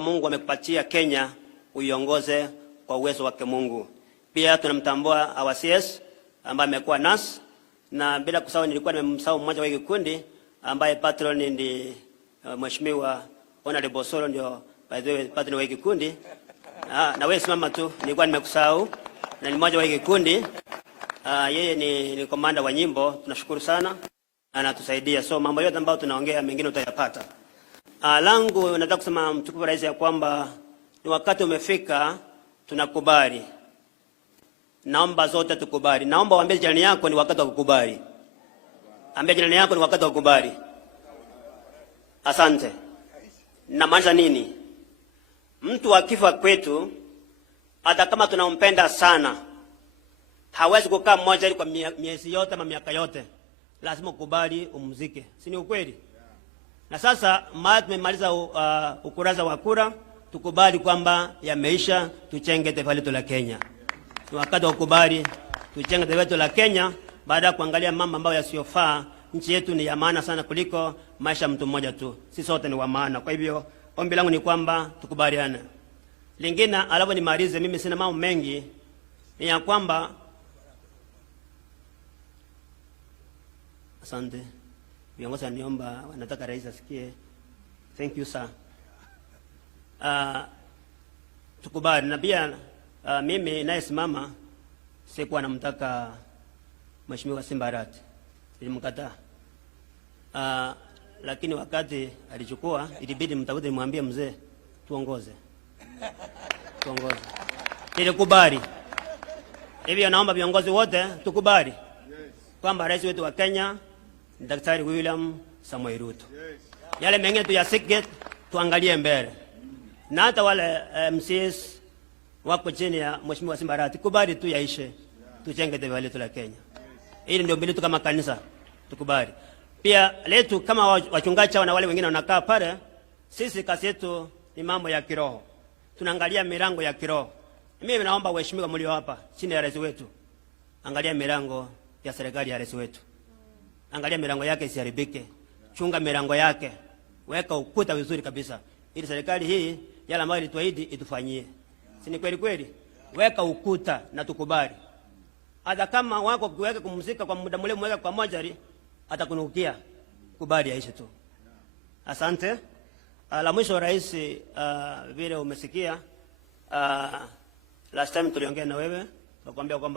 Mungu amekupatia Kenya uiongoze kwa uwezo wake Mungu. Pia tunamtambua our CS ambaye amekuwa nasi, na bila kusahau nilikuwa nimemsahau mmoja wa kikundi ambaye patron ndi Mheshimiwa Honorable Solo, ndio by the way patron wa kikundi. Na wewe simama tu, nilikuwa nimekusahau, na ni mmoja wa kikundi. Yeye ni komanda wa nyimbo. Tunashukuru sana, anatusaidia. So mambo yote ambayo tunaongea mengine utayapata. Langu nataka kusema mtukufu rais ya kwamba ni wakati umefika, tunakubali. Naomba zote tukubali. Naomba waambie jirani yako ni wakati wa kukubali. Ambia jirani yako ni wakati wa kukubali. Asante. Na maanisha nini? Mtu akifa kwetu, hata kama tunampenda sana, hawezi kukaa mmoja kwa miezi yote ama miaka yote. Lazima ukubali umzike. Si ni ukweli? Na sasa mara tumemaliza ukurasa wa kura, tukubali kwamba yameisha, tuchenge taifa letu la Kenya. Ni wakati wa kukubali tuchenge taifa letu la Kenya baada ya kuangalia mambo ambayo yasiyofaa. Nchi yetu ni ya maana sana kuliko maisha mtu mmoja tu. Sisi sote ni wa maana. Kwa hivyo ombi langu ni kwamba tukubaliane. Lingine alafu nimalize, mimi sina mambo mengi, ni ya kwamba asante. Viongozi niomba, wanataka rais asikie. Thank you sir. Tukubali. Na pia mimi naye simama, sikuwa namtaka Mheshimiwa Simba Arati, nilimkataa. Lakini wakati alichukua, ilibidi mtafute nimwambie mzee tuongoze. Tuongoze. Nilikubali. Hivyo naomba viongozi wote tukubali kwamba rais wetu wa Kenya Daktari William Samoei Ruto. Yale mengine tuyasike, tuangalie mbele. Na hata wale MCS wako chini ya Mheshimiwa Simba Arati, kubali tu yaishe. Tuchenge taifa letu la Kenya. Hili ndio mbili tu kama kanisa, tukubali. Pia letu kama wachungaji na wale wengine wanakaa pale, sisi kazi yetu ni mambo ya kiroho. Tunaangalia milango ya kiroho. Mimi naomba waheshimiwa mlio hapa chini ya rais wetu, angalia milango ya serikali ya rais wetu. Angalia milango yake isiharibike. Chunga milango yake. Weka ukuta vizuri kabisa, ili serikali hii yale ambayo ilituahidi itufanyie. Si ni kweli kweli? Weka ukuta na tukubali. Hata kama wako kuweka kumzika kwa muda mrefu, mweka kwa moja atakunukia. Kubali aishi tu. Asante. La mwisho rais, vile umesikia, last time tuliongea na wewe, tukwambia kwamba